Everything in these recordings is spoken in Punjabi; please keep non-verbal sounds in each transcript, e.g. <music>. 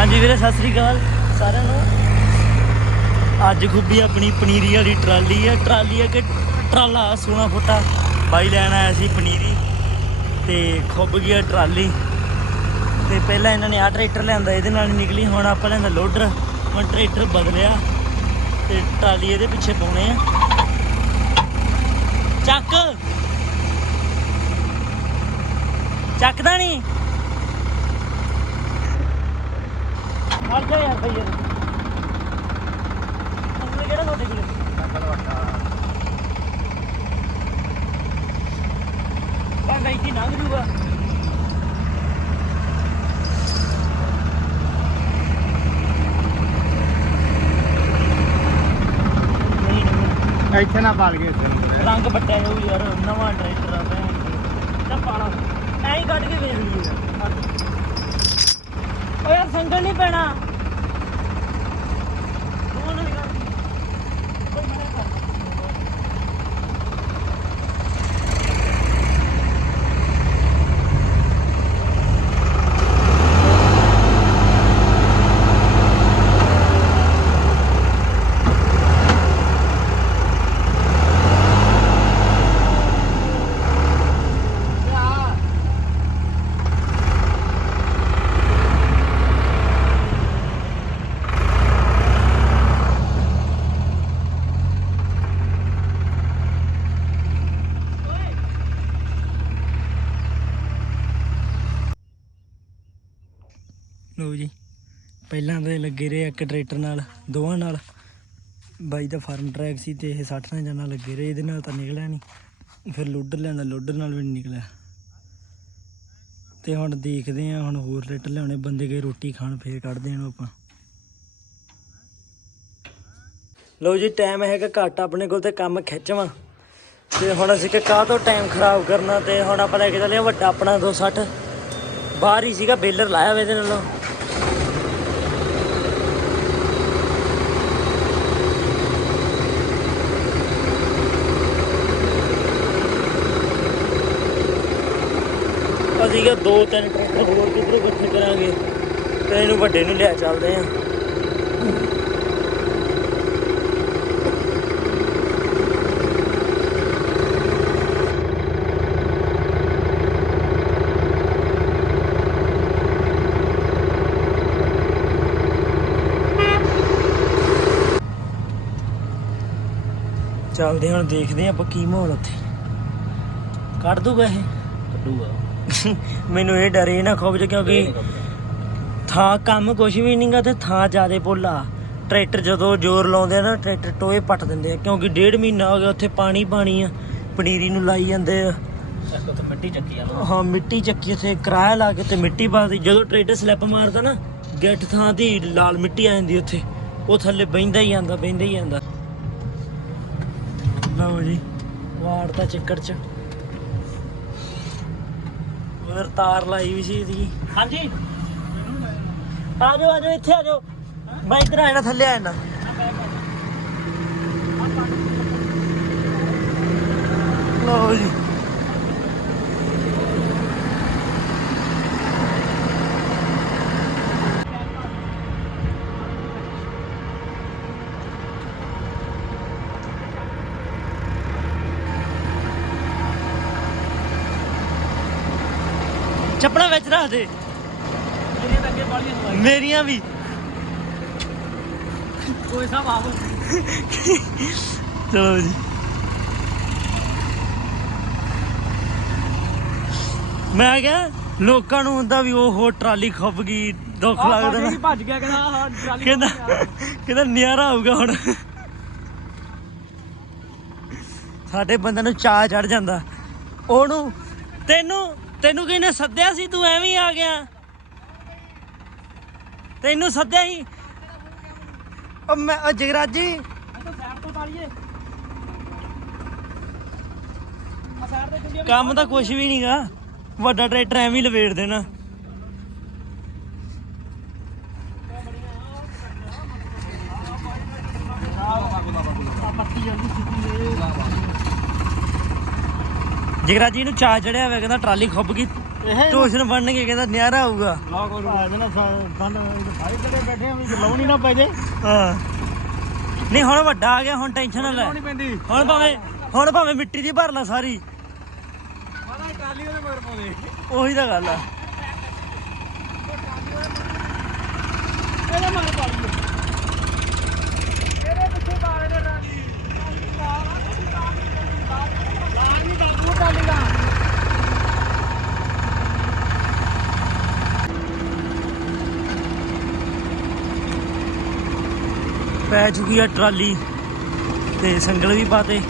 ਹਾਂਜੀ ਵੀਰੇ, ਸਤਿ ਸ੍ਰੀ ਅਕਾਲ ਸਾਰਿਆਂ ਨੂੰ। ਅੱਜ ਖੁੱਬੀ ਆਪਣੀ ਪਨੀਰੀ ਵਾਲੀ ਟਰਾਲੀ ਹੈ ਟਰਾਲੀ ਹੈ ਕਿ ਟਰਾਲਾ, ਸੋਨਾ ਫੁੱਟਾ। ਬਾਈ ਲੈਣ ਆਇਆ ਸੀ ਪਨੀਰੀ ਤੇ ਖੁੱਬ ਗਿਆ ਟਰਾਲੀ। ਤੇ ਪਹਿਲਾਂ ਇਹਨਾਂ ਨੇ ਆ ਟਰੈਕਟਰ ਲਿਆਂਦਾ, ਇਹਦੇ ਨਾਲ ਨਿਕਲੀ, ਹੁਣ ਆਪਾਂ ਲਿਆਂਦਾ ਲੋਡਰ। ਹੁਣ ਟਰੈਕਟਰ ਬਦਲਿਆ ਤੇ ਟਰਾਲੀ ਇਹਦੇ ਪਿੱਛੇ ਪਾਉਣੇ ਆ। ਚੱਕ! ਚੱਕਦਾ ਨਹੀਂ ਹਟ ਜਾ ਯਾਰ ਭਈਆ ਉਹਨੇ ਕਿਹੜਾ ਤੁਹਾਡੇ ਕੋਲ? ਬਾਈ ਬਾਈ ਜੀ ਲੰਘ ਜੂਗਾ। ਨਹੀਂ ਨਹੀਂ ਇੱਥੇ ਨਾ ਪਾਲ ਗਏ ਰੰਗ ਬੱਟਿਆ ਜਾਊ ਯਾਰ ਨਵਾਂ ਟਰੈਕਟਰ ਆ ਭੈਣ ਚੱਲ ਪਾਲਾ ਐਂ ਹੀ ਕੱਢ ਕੇ ਵੇਚ ਲਈ ਯਾਰ ਓ ਯਾਰ ਸੰਗਲ ਨਹੀਂ ਪੈਣਾ ਤੂੰ ਨਾ ਕਰ ਕੋਈ ਮਨਾ ਕਰ ਲੋ ਜੀ ਪਹਿਲਾਂ ਦੇ ਲੱਗੇ ਰਹੇ ਇੱਕ ਟਰੈਕਟਰ ਨਾਲ, ਦੋਵਾਂ ਨਾਲ। ਬਾਈ ਦਾ ਫਾਰਮ ਟਰੈਕ ਸੀ ਤੇ ਇਹ 60 ਨਾਲ ਜਾਨਾ ਲੱਗੇ ਰਹੇ, ਇਹਦੇ ਨਾਲ ਤਾਂ ਨਿਕਲਿਆ ਨਹੀਂ ਫਿਰ ਲੋਡਰ ਲਿਆਂਦਾ ਲੋਡਰ ਨਾਲ ਵੀ ਨਹੀਂ ਨਿਕਲਿਆ। ਤੇ ਹੁਣ ਦੇਖਦੇ ਆ, ਹੁਣ ਹੋਰ ਟਰੈਕਟਰ ਲਿਆਉਣੇ, ਬੰਦੇ ਗਏ ਰੋਟੀ ਖਾਣ, ਫੇਰ ਕੱਢਦੇ ਇਹਨੂੰ ਆਪਾਂ। ਲੋ ਜੀ ਟਾਈਮ ਹੈਗਾ ਘੱਟ, ਆਪਣੇ ਕੋਲ ਤੇ ਕੰਮ ਖਿੱਚਵਾਂ। ਤੇ ਹੁਣ ਅਸੀਂ ਕਿ ਕਾਹ ਤੋਂ ਟਾਈਮ ਖਰਾਬ ਕਰਨਾ, ਤੇ ਹੁਣ ਆਪਾਂ ਲੈ ਕੇ ਚੱਲੇ ਵੱਡਾ ਆਪਣਾ 260 ਬਾਹਰ ਹੀ ਸੀਗਾ, ਬੇਲਰ ਲਾਇਆ ਵੇ ਇਹਦੇ ਨਾਲੋਂ। ਅਸੀਂ ਦੋ ਤਿੰਨ ਟਰੈਕਟਰ ਹੋਰ ਕਿਧਰੋਂ ਇਕੱਠੇ ਕਰਾਂਗੇ। ਤੇ ਇਹਨੂੰ ਵੱਡੇ ਨੂੰ ਲਿਆ ਚੱਲਦੇ ਆਂ। ਚੱਲਦੇ ਹਾਂ ਦੇਖਦੇ ਹਾਂ ਆਪਾਂ ਕੀ ਮਾਹੌਲ ਉੱਥੇ। ਕੱਢ ਦੂਗਾ ਇਹ? ਕੱਢੂਗਾ। ਮੈਨੂੰ ਇਹ ਡਰ ਇਹ ਨਾ ਖੋਬ ਜੇ ਕਿਉਂਕਿ ਥਾਂ ਕੰਮ ਕੁਝ ਵੀ ਨਹੀਂਗਾ ਤੇ ਥਾਂ ਜ਼ਿਆਦੇ ਭੁੱਲਾ ਟਰੈਕਟਰ ਜਦੋਂ ਜ਼ੋਰ ਲਾਉਂਦੇ ਆ ਨਾ ਟਰੈਕਟਰ ਟੋਏ ਪੱਟ ਦਿੰਦੇ ਆ ਕਿਉਂਕਿ ਡੇਢ ਮਹੀਨਾ ਹੋ ਗਿਆ ਉੱਥੇ ਪਾਣੀ ਪਾਣੀ ਆ ਪਨੀਰੀ ਨੂੰ ਲਾਈ ਜਾਂਦੇ ਆ। ਮਿੱਟੀ ਚੱਕੀ ਹਾਂ ਮਿੱਟੀ ਚੱਕੀ ਉੱਥੇ ਕਿਰਾਇਆ ਲਾ ਕੇ ਤੇ ਮਿੱਟੀ ਪਾਦੀ ਜਦੋਂ ਟਰੈਕਟਰ ਸਲਿੱਪ ਮਾਰਦਾ ਨਾ ਗਿੱਠ ਥਾਂ ਦੀ ਲਾਲ ਮਿੱਟੀ ਆ ਜਾਂਦੀ ਉੱਥੇ। ਉਹ ਥੱਲੇ ਬਹਿੰਦਾ ਹੀ ਜਾਂਦਾ ਬਹਿੰਦਾ ਹੀ ਜਾਂਦਾ ਲਓ ਜੀ ਵਾੜ ਤਾਂ ਚੱਕਰ ਚ। ਉਧਰ ਤਾਰ ਲਾਈ ਵੀ ਸੀ ਇਹਦੀ। ਹਾਂਜੀ। ਆ ਜਾਓ ਆ ਜਾਓ ਇੱਥੇ ਆ ਜਾਓ। ਮੈਂ ਇੱਧਰ ਆਣਾ ਥੱਲੇ ਆ ਜਾਣਾ। ਲਓ ਜੀ। ਚੱਪੜਾ ਵਿੱਚ ਰੱਖ ਦੇ। ਮੇਰੇ ਤਾਂ ਅੱਗੇ ਬਾਲੀਆਂ ਦਵਾਈ ਮੇਰੀਆਂ ਵੀ। ਕੋਈ ਸਭ ਆਵੋ ਚਲੋ ਜੀ। ਮੈਂ ਕਿਹਾ ਲੋਕਾਂ ਨੂੰ ਹੁੰਦਾ ਵੀ ਉਹ ਟਰਾਲੀ ਖੁੱਬ ਗਈ ਦੁੱਖ ਲੱਗਦਾ। ਨਾ ਭੱਜ ਗਿਆ ਕਹਿੰਦਾ ਆਹ ਟਰਾਲੀ ਕਹਿੰਦਾ ਕਹਿੰਦਾ ਨਿਆਰਾ ਆਊਗਾ ਹੁਣ। ਸਾਡੇ ਬੰਦੇ ਨੂੰ ਚਾਹ ਚੜ ਜਾਂਦਾ। ਉਹਨੂੰ ਤੈਨੂੰ ਤੈਨੂੰ ਕਿਹਨੇ ਸੱਦਿਆ ਸੀ? ਤੂੰ ਐਵੇਂ ਹੀ ਆ ਗਿਆ। ਤੈਨੂੰ ਸੱਦਿਆ ਸੀ? ਉਹ ਮੈਂ ਉਹ ਜਗਰਾਜੀ ਕੰਮ ਤਾਂ ਕੁਝ ਵੀ ਨਹੀਂਗਾ ਵੱਡਾ ਟਰੈਕਟਰ ਐਵੇਂ ਹੀ ਲਵੇੜ ਦੇਣਾ। ਪੱਤੀ ਜਲਦੀ ਸਿੱਧੀ ਜਗਰਾਜੀ ਨੂੰ ਚਾਹ ਚੜਿਆ ਹੋਇਆ ਕਹਿੰਦਾ ਟਰਾਲੀ ਖੁੱਬ ਗਈ ਟੋਸ਼ਨ ਬਣ ਕੇ ਕਹਿੰਦਾ ਨਿਆਰਾ ਆਊਗਾ। ਲੋਕ ਆ ਜਨਾ ਦੰਦ ਸਾਰੇ ਕਿਹੜੇ ਬੈਠੇ ਆ ਵੀ ਲਾਉਣੀ ਨਾ ਪੈ ਜੇ। ਹਾਂ। ਨਹੀਂ ਹੁਣ ਵੱਡਾ ਆ ਗਿਆ ਹੁਣ ਟੈਨਸ਼ਨ ਨਾ ਲੈ। ਲਾਉਣੀ ਪੈਂਦੀ। ਹੁਣ ਭਾਵੇਂ ਹੁਣ ਭਾਵੇਂ ਮਿੱਟੀ ਦੀ ਭਰ ਲਾ ਸਾਰੀ। ਮਾਰਾ ਟਰਾਲੀ ਉਹਦੇ ਮਗਰ ਪਾਉਂਦੇ ਉਹੀ ਤਾਂ ਗੱਲ ਆ। ਇਹਦੇ ਮਗਰ ਪਾ ਇਹਦੇ ਪਿੱਛੇ ਪਾ ਟਰਾਲੀ। ਪੈ ਚੁੱਕੀ ਆ ਟਰਾਲੀ ਤੇ ਸੰਗਲ ਵੀ ਪਾਤੇ।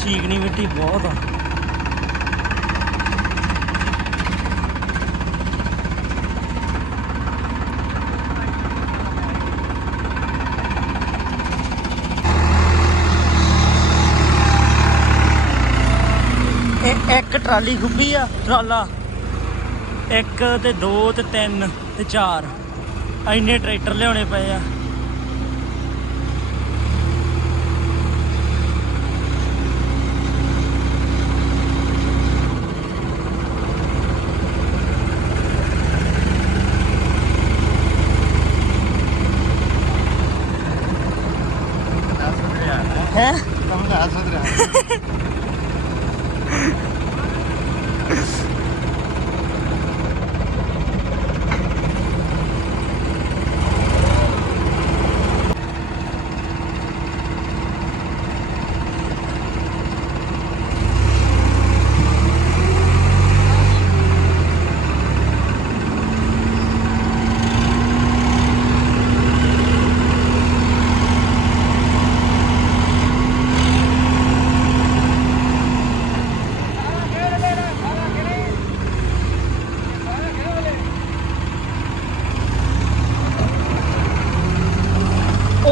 ਚੀਕਣੀ ਮਿੱਟੀ ਬਹੁਤ ਆ ਇਹ ਇੱਕ ਟਰਾਲੀ ਖੁੱਬੀ ਆ, ਟਰਾਲਾ। ਇੱਕ ਤੇ ਦੋ ਤੇ ਤਿੰਨ ਤੇ ਚਾਰ। ਇੰਨੇ ਟਰੈਕਟਰ ਲਿਆਉਣੇ ਪਏ ਆ ਹੈ ਕੰਮ ਦਾ ਹੱਥ ਰਿਹਾ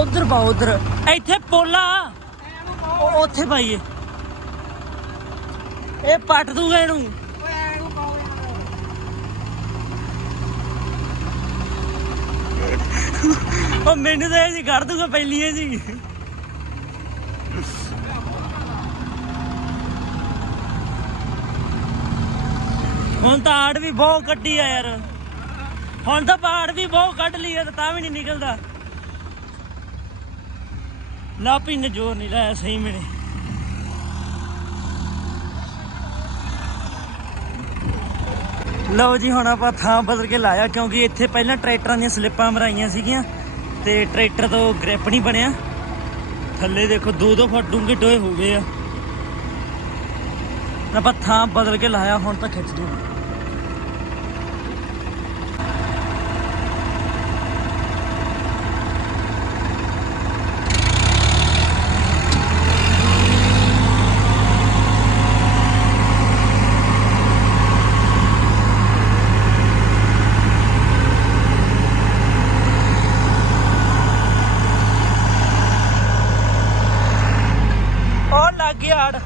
ਉਧਰ ਪਾ, ਉਧਰ। ਇੱਥੇ ਪੋਲਾ। ਉਹ ਉੱਥੇ ਪਾਈਏ। ਇਹ ਪੱਟ ਦੂਗਾ ਇਹਨੂੰ। ਉਹ ਮੈਨੂੰ ਤਾਂ ਇਹ ਜੀ ਕੱਢ ਦੂਗਾ ਪਹਿਲੀ ਇਹ ਜੀ। ਹੁਣ ਤਾਂ ਆੜ ਵੀ ਬਹੁਤ ਕੱਢੀ ਆ ਯਾਰ। ਹੁਣ ਤਾਂ ਪਹਾੜ ਵੀ ਬਹੁਤ ਕੱਢ ਲਈ ਆ ਤਾਂ ਵੀ ਨਹੀਂ ਨਿਕਲਦਾ। ਲਾਪੀ ਨੇ ਜ਼ੋਰ ਨਹੀਂ ਲਾਇਆ ਸਹੀ ਮੇਰੇ। ਲਓ ਜੀ, ਹੁਣ ਆਪਾਂ ਥਾਂ ਬਦਲ ਕੇ ਲਾਇਆ, ਕਿਉਂਕਿ ਇੱਥੇ ਪਹਿਲਾਂ ਟਰੈਕਟਰਾਂ ਦੀਆਂ ਸਲਿੱਪਾਂ ਮਰਾਈਆਂ ਸੀਗੀਆਂ ਤੇ ਟਰੈਕਟਰ ਤੋਂ ਗ੍ਰਿਪ ਨਹੀਂ ਬਣਿਆ। ਥੱਲੇ ਦੇਖੋ 2-2 ਫੁੱਟ ਡੂੰਘੇ ਟੋਏ ਹੋ ਗਏ ਆ। ਆਪਾਂ ਥਾਂ ਬਦਲ ਕੇ ਲਾਇਆ, ਹੁਣ ਤਾਂ ਖਿੱਚ ਦੂ ਉਹ ਲੱਗ ਗਿਆ ਆੜ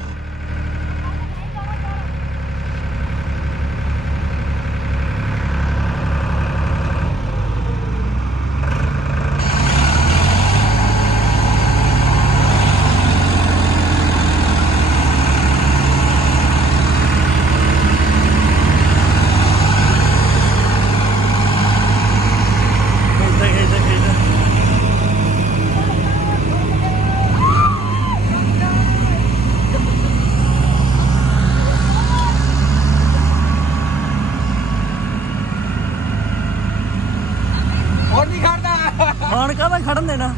ਖਿੱਚਦਾ ਖਿੱਚਦਾ ਖਿੱਚਦਾ ਹੋਰ ਨਹੀਂ ਖੜਦਾ। ਹੁਣ ਕਾਹਦਾ ਖੜਨ ਦੇਣਾ?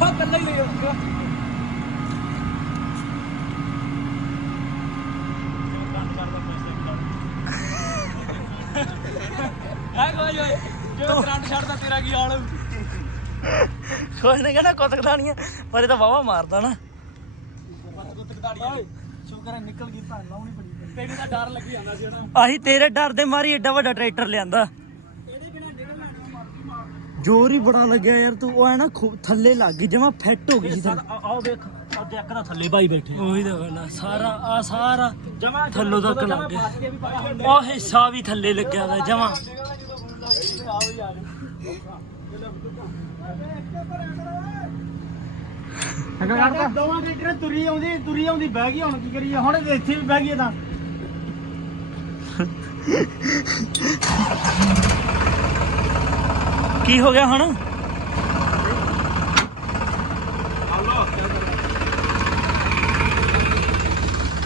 ਫੱਕ ਕੱਲਾ ਹੀ ਲੈ ਜਾਊਗਾ ਕੋਈ ਨੇ ਕਹਿੰਦਾ ਕੁੱਤ ਕਦਾਣੀਆਂ ਪਰ ਇਹ ਤਾਂ ਵਾਵਾ ਮਾਰਦਾ ਨਾ। ਸ਼ੁਕਰ ਹੈ ਨਿਕਲ ਗਈ ਤਾਂ ਲਾਉਣੀ ਪੜੀ ਤੈਨੂੰ ਤਾਂ ਡਰ ਲੱਗੀ ਜਾਂਦਾ ਸੀ ਉਹਨਾਂ ਆਹੀ ਤੇਰੇ ਡਰ ਦੇ ਮਾਰੀ ਏਡਾ ਵੱਡਾ ਟਰੈਕਟਰ ਲਿਆਂਦਾ। ਜ਼ੋਰ ਹੀ ਬੜਾ ਲੱਗਿਆ ਯਾਰ ਤੂੰ ਉਹ ਐ ਨਾ ਥੱਲੇ ਲੱਗ ਗਈ ਜਮਾ ਫਿੱਟ ਹੋ ਗਈ ਸੀ ਥੱਲੇ। ਆਓ ਵੇਖ ਆ ਜੱਕ ਦਾ ਥੱਲੇ ਭਾਈ ਬੈਠੇ ਉਹੀ ਤਾਂ ਗੱਲ ਆ ਸਾਰਾ ਆ ਸਾਰਾ ਜਮਾ ਥੱਲੋਂ ਤੱਕ ਲੱਗ ਗਿਆ। ਉਹ ਹਿੱਸਾ ਵੀ ਥੱਲੇ ਲੱਗਿਆ ਵਾ ਜਮਾ। ਦੋਵਾਂ ਟਰੈਕਟਰ ਤੁਰੀ ਆਉਂਦੀ ਤੁਰੀ ਆਉਂਦੀ ਬਹਿ ਗਈ ਹੁਣ ਕੀ ਕਰੀਏ? ਹੁਣ ਤੇ ਇੱਥੇ ਵੀ ਬਹਿ ਗਈ ਤਾਂ। ਕੀ ਹੋ ਗਿਆ ਹੁਣ?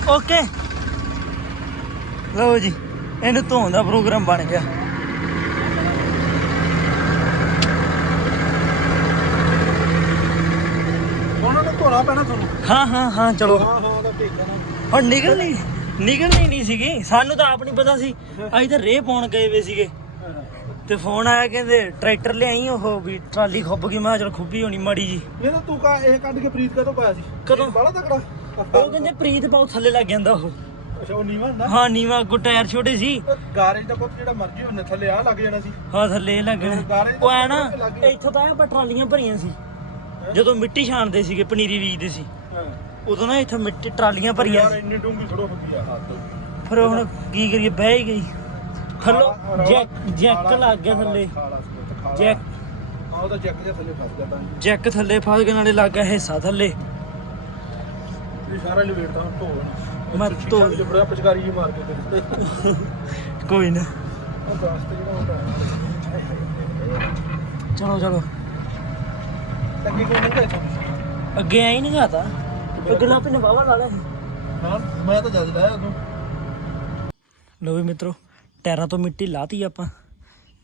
ਓਕੇ। ਲਓ ਜੀ ਇਹਨੂੰ ਧੋਣ ਦਾ ਪ੍ਰੋਗਰਾਮ ਬਣ ਗਿਆ। ਪੈਣਾ ਤੁਹਾਨੂੰ? ਹਾਂ ਹਾਂ ਹਾਂ ਚਲੋ। ਹਾਂ ਹਾਂ ਤਾਂ ਭੇਜਣਾ ਹੁਣ ਨਿਕਲਣੀ ਨਿਕਲਣੀ ਨਹੀਂ ਸੀਗੀ। ਸਾਨੂੰ ਤਾਂ ਆਪ ਨਹੀਂ ਪਤਾ ਸੀ। ਅਸੀਂ ਤਾਂ ਰੇਹ ਪਾਉਣ ਗਏ ਵੇ ਸੀਗੇ। ਤੇ ਫੋਨ ਆਇਆ ਕਹਿੰਦੇ ਟਰੈਕਟਰ ਲਿਆਈ ਉਹ ਵੀ ਟਰਾਲੀ ਖੁੱਬ ਗਈ। ਮੈਂ ਚਲ ਖੁੱਬੀ ਹੋਣੀ ਮਾੜੀ ਜੀ। ਇਹ ਤਾਂ ਤੂੰ ਕਾ ਇਹ ਕੱਢ ਕੇ ਪ੍ਰੀਤ ਕਦੋਂ ਪਾਇਆ ਸੀ? ਕਦੋਂ? ਬਾਲਾ ਤਕੜਾ। ਉਹ ਕਹਿੰਦੇ ਪ੍ਰੀਤ ਬਹੁਤ ਥੱਲੇ ਲੱਗ ਜਾਂਦਾ ਉਹ। ਅੱਛਾ ਉਹ ਨੀਵਾਂ ਹੁੰਦਾ? ਹਾਂ ਨੀਵਾ ਟਾਇਰ ਛੋਟੇ ਸੀ। ਗਾਰੇਜ ਦਾ ਪੁੱਤ ਜਿਹੜਾ ਮਰਜ਼ੀ ਉਹਨੇ ਥੱਲੇ ਆ ਲੱਗ ਜਾਣਾ ਸੀ। ਹਾਂ ਥੱਲੇ ਲੱਗਣੇ ਉਹ ਐ ਨਾ ਇੱਥੋਂ ਤਾਂ ਇਹ ਟਰਾਲੀਆਂ ਭਰੀਆਂ ਸੀ। ਜਦੋਂ ਮਿੱਟੀ ਛਾਣਦੇ ਸੀਗੇ ਪਨੀਰੀ ਬੀਜਦੇ ਸੀ ਹਾਂ ਉਦੋਂ ਨਾ ਇੱਥੇ ਮਿੱਟੀ ਟਰਾਲੀਆਂ ਭਰੀਆਂ ਯਾਰ ਸੀ। ਇੰਨੀ ਡੂੰਗੀ ਥੋੜੋ ਹੁੰਦੀ ਆ ਹੱਥ ਫਿਰ ਹੁਣ ਕੀ ਕਰੀਏ ਬਹਿ ਹੀ ਗਈ ਥੱਲੋਂ ਜੈਕ ਜੈਕ ਲੱਗ ਗਿਆ ਥੱਲੇ। ਜੈਕ। ਆ ਉਹਦਾ ਜੈਕ ਜਿਹਾ ਥੱਲੇ ਫਸ ਗਿਆ ਤਾਂ ਜੈਕ ਥੱਲੇ ਫਸ ਕੇ ਨਾਲੇ ਲੱਗ ਗਿਆ ਹਿੱਸਾ ਥੱਲੇ। ਇਹ ਸਾਰਾ ਲਵੇਟ ਤਾਂ ਧੋ ਮੈਂ ਧੋ- ਧੋ ਬੜਾ ਪਚਕਾਰੀ ਜੀ ਮਾਰ ਕੇ ਕੋਈ ਨਾ। ਉਹ ਰਾਸਤੇ ਜਿਹੜਾ ਹੁੰਦਾ। ਚਲੋ ਚਲੋ। ਅੱਗੇ ਕੋਈ ਨਹੀਂ ਇੱਥੋਂ? ਅੱਗੇ ਆਈ ਨਹੀਂ ਗਾਤਾ ਅੱਗੇ ਨਾ ਪਿੰਨ ਬਾਵਾ ਲਾ ਲਿਆ ਸੀ। ਹਾਂ ਮੈਂ ਤਾਂ ਜੱਜ ਲਾਇਆ ਉਦੋਂ। ਲੋ ਵੀ ਮਿੱਤਰੋ ਟਾਇਰਾਂ ਤੋਂ ਮਿੱਟੀ ਲਾਤੀ ਆਪਾਂ।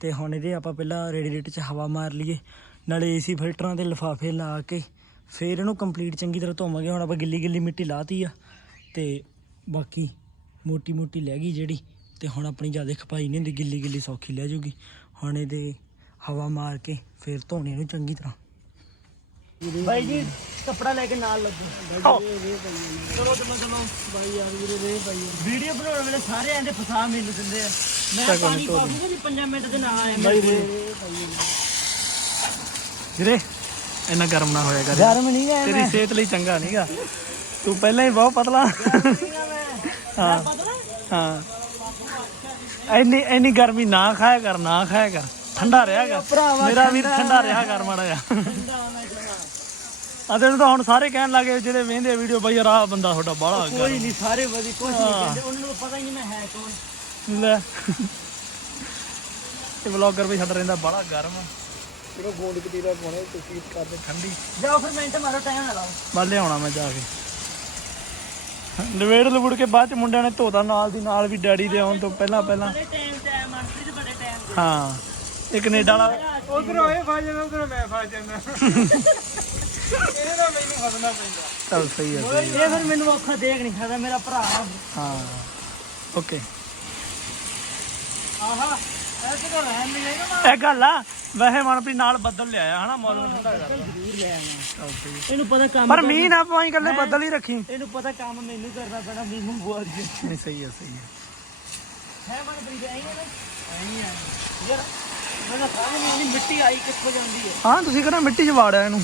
ਤੇ ਹੁਣ ਇਹਦੇ ਆਪਾਂ ਪਹਿਲਾਂ ਰੇਡੀਏਟਰ 'ਚ ਹਵਾ ਮਾਰ ਲਈਏ। ਨਾਲੇ ਏਸੀ ਫਿਲਟਰਾਂ ਦੇ ਲਿਫਾਫੇ ਲਾ ਕੇ ਫਿਰ ਇਹਨੂੰ ਕੰਪਲੀਟ ਚੰਗੀ ਤਰ੍ਹਾਂ ਧੋਵਾਂਗੇ। ਹੁਣ ਆਪਾਂ ਗਿੱਲੀ ਗਿੱਲੀ ਮਿੱਟੀ ਲਾਤੀ ਆ। ਤੇ ਬਾਕੀ ਮੋਟੀ ਮੋਟੀ ਲੈ ਗਈ ਜਿਹੜੀ। ਤੇ ਹੁਣ ਆਪਣੀ ਜ਼ਿਆਦਾ ਖਪਾਈ ਨਹੀਂ ਹੁੰਦੀ ਗਿੱਲੀ ਗਿੱਲੀ ਸੌਖੀ ਲੈ ਜਾਊਗੀ। ਹੁਣ ਇਹਦੇ ਹਵਾ ਮਾਰ ਕੇ ਫਿਰ ਧੋਣੇ ਨੂੰ ਚੰਗੀ ਤਰ੍ਹਾਂ। ਬਾਈ ਜੀ ਕੱਪੜਾ ਲੈ ਕੇ ਨਾਲ ਲੱਗੋ। ਚਲੋ ਚਲੋ ਚਲੋ। ਬਾਈ ਯਾਰ ਵੀਰੇ ਰੇ ਬਾਈ ਵੀਡੀਓ ਬਣਾਉਣ ਵੇਲੇ ਸਾਰੇ ਆਂਦੇ ਫਸਾ ਮੈਨੂੰ ਦਿੰਦੇ ਆ। ਮੈਂ ਪਾਣੀ ਪਾ ਦੂੰਗਾ ਜੀ 5 ਮਿੰਟ ਦੇ ਨਾਲ ਆਇਆ ਬਾਈ ਰੇ। ਵੀਰੇ ਇੰਨਾ ਗਰਮ ਨਾ ਹੋਇਆ ਕਰ। ਗਰਮ ਨਹੀਂ ਹੈ ਤੇਰੀ ਸਿਹਤ ਲਈ ਚੰਗਾ ਨਹੀਂਗਾ। ਤੂੰ ਪਹਿਲਾਂ ਹੀ ਬਹੁਤ ਪਤਲਾ। ਹਾਂ। ਹਾਂ। ਇੰਨੀ ਇੰਨੀ ਗਰਮੀ ਨਾ ਖਾਇਆ ਕਰ ਨਾ ਖਾਇਆ ਕਰ। ਠੰਡਾ ਰਿਹਾ ਕਰ। ਮੇਰਾ ਵੀਰ ਠੰਡਾ ਰਿਹਾ ਕਰ ਮਾੜਾ ਜਿਹਾ। ਆ ਤੈਨੂੰ ਤਾਂ ਹੁਣ ਸਾਰੇ ਕਹਿਣ ਲੱਗੇ ਜਿਹੜੇ ਵੇਖਦੇ ਵੀਡੀਓ ਬਾਈ ਯਾਰ ਆਹ ਬੰਦਾ ਤੁਹਾਡਾ ਬਾਹਲਾ ਕੋਈ ਨਹੀਂ ਸਾਰੇ ਵਧੀ ਕੁਝ ਨਹੀਂ ਕਹਿੰਦੇ। ਉਹਨਾਂ ਨੂੰ ਪਤਾ ਹੀ ਨਹੀਂ ਮੈਂ ਹੈ ਕੌਣ। ਲੈ। ਇਹ ਵਲੌਗਰ ਵੀ ਸਾਡਾ ਰਹਿੰਦਾ ਬਾਹਲਾ ਗਰਮ ਜਿਹੜਾ ਗੋਂਡ ਕਤੀਰਾ ਪਾਉਣਾ ਤੁਸੀਂ ਕਰਦੇ ਠੰਡੀ। ਜਾਓ ਫਿਰ ਮਿੰਟ ਮਾਰੋ ਟਾਈਮ ਨਾ ਲਾਓ। ਮੈਂ ਲਿਆਉਣਾ ਮੈਂ ਜਾ ਕੇ। ਲਵੇੜ ਲਵੁੜ ਕੇ ਬਾਅਦ ਚ ਮੁੰਡਿਆਂ ਨੇ ਧੋਤਾ ਨਾਲ ਦੀ ਨਾਲ ਵੀ ਡੈਡੀ ਦੇ ਆਉਣ ਤੋਂ ਪਹਿਲਾਂ ਪਹਿਲਾਂ। ਹਾਂ। ਇਹ ਕੈਨੇਡਾ ਵਾਲਾ ਉਧਰ ਹੋਏ ਫਸ ਜਾਂਦਾ ਉਧਰ ਮੈਂ ਫਸ ਜਾਂਦਾ <laughs> ਇਹਦੇ ਨਾਲ ਮੈਨੂੰ ਫਸਣਾ ਪੈਂਦਾ। ਚੱਲ ਸਹੀ ਹੈ ਸਹੀ ਹੈ। ਇਹ ਫਿਰ ਮੈਨੂੰ ਔਖਾ ਦੇਖ ਨਹੀਂ ਸਕਦਾ ਮੇਰਾ ਭਰਾ ਆ। ਹਾਂ। ਓਕੇ। ਆਹਾ ਐਸੇ ਤਾਂ ਰਹਿਣ ਨਹੀਂ ਲੈਗਾ ਇਹ ਗੱਲ ਆ ਵੈਸੇ ਮਨਪ੍ਰੀਤ ਨਾਲ ਬੱਦਲ ਲਿਆਇਆ ਹਨਾ ਮੌਸਮ ਠੰਡਾ ਕਰਦਾ ਜ਼ਰੂਰ ਲੈ ਆਵਾਂ। ਚੱਲ ਸਹੀ ਹੈ। ਇਹਨੂੰ ਪਤਾ ਕੰਮ ਪਰ ਮੀਂਹ ਨਾ ਪਵਾਈ ਕੱਲੇ ਬੱਦਲ ਹੀ ਰੱਖੀ। ਇਹਨੂੰ ਪਤਾ ਕੰਮ ਮੈਨੂੰ ਕਰਨਾ ਪੈਣਾ ਮੈਨੂੰ ਬੁਆ ਦੀ ਨਹੀਂ ਸਹੀ ਹੈ ਸਹੀ ਹੈ ਹੈ ਮਨਪ੍ਰੀਤ ਆਈ ਨਾ? ਆਈ ਆ। ਯਾਰ ਮੈਨੂੰ ਸਮਝ ਨਹੀਂ ਆਉਂਦੀ ਮਿੱਟੀ ਆਈ ਕਿੱਥੋਂ ਜਾਂਦੀ ਹੈ ਹਾਂ ਤੁਸੀਂ ਕਹਿੰਦੇ ਮਿੱਟੀ 'ਚ ਵਾੜਿਆ ਇਹਨੂੰ।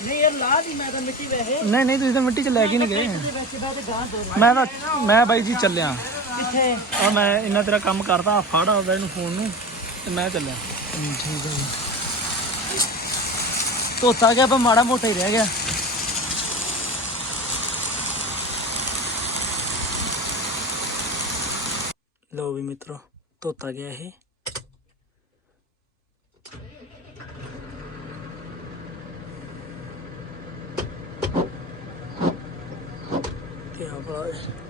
ਨਹੀਂ ਯਾਰ ਲਾ ਦੀ ਮੈਂ ਤਾਂ ਮਿੱਟੀ ਵੈਸੇ ਨਹੀਂ ਨਹੀਂ ਤੁਸੀਂ ਤਾਂ ਮਿੱਟੀ 'ਚ ਲੈ ਕੇ ਨਹੀਂ ਗਏ ਇਹਦੇ ਵਿੱਚ ਬੈ ਕੇ ਗਾਂ ਦੋ ਮੈਂ ਤਾਂ ਮੈਂ ਬਾਈ ਜੀ ਚੱਲਿਆ ਕਿੱਥੇ ਆ ਮੈਂ ਇੰਨਾ ਤੇਰਾ ਕੰਮ ਕਰਦਾ ਆ ਫੜ ਆਉਂਦਾ ਇਹਨੂੰ ਫੋਨ ਨੂੰ ਤੇ ਮੈਂ ਚੱਲਿਆ ਠੀਕ ਹੈ ਜੀ ਧੋਤਾ ਗਿਆ ਪਰ ਮਾੜਾ ਮੋਟਾ ਹੀ ਰਹਿ ਗਿਆ ਲੋ ਵੀ ਮਿੱਤਰੋ ਧੋਤਾ ਗਿਆ ਇਹ ਤੇ ਆਪਣਾ ਲੋ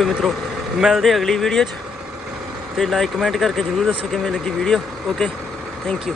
ਵੀ ਮਿੱਤਰੋ, ਮਿਲਦੇ ਅਗਲੀ ਵੀਡੀਓ 'ਚ ਤੇ ਲਾਈਕ ਕਮੈਂਟ ਕਰਕੇ ਜਰੂਰ ਦੱਸੋ ਕਿਵੇਂ ਲੱਗੀ ਵੀਡੀਓ ਓਕੇ ਥੈਂਕ ਯੂ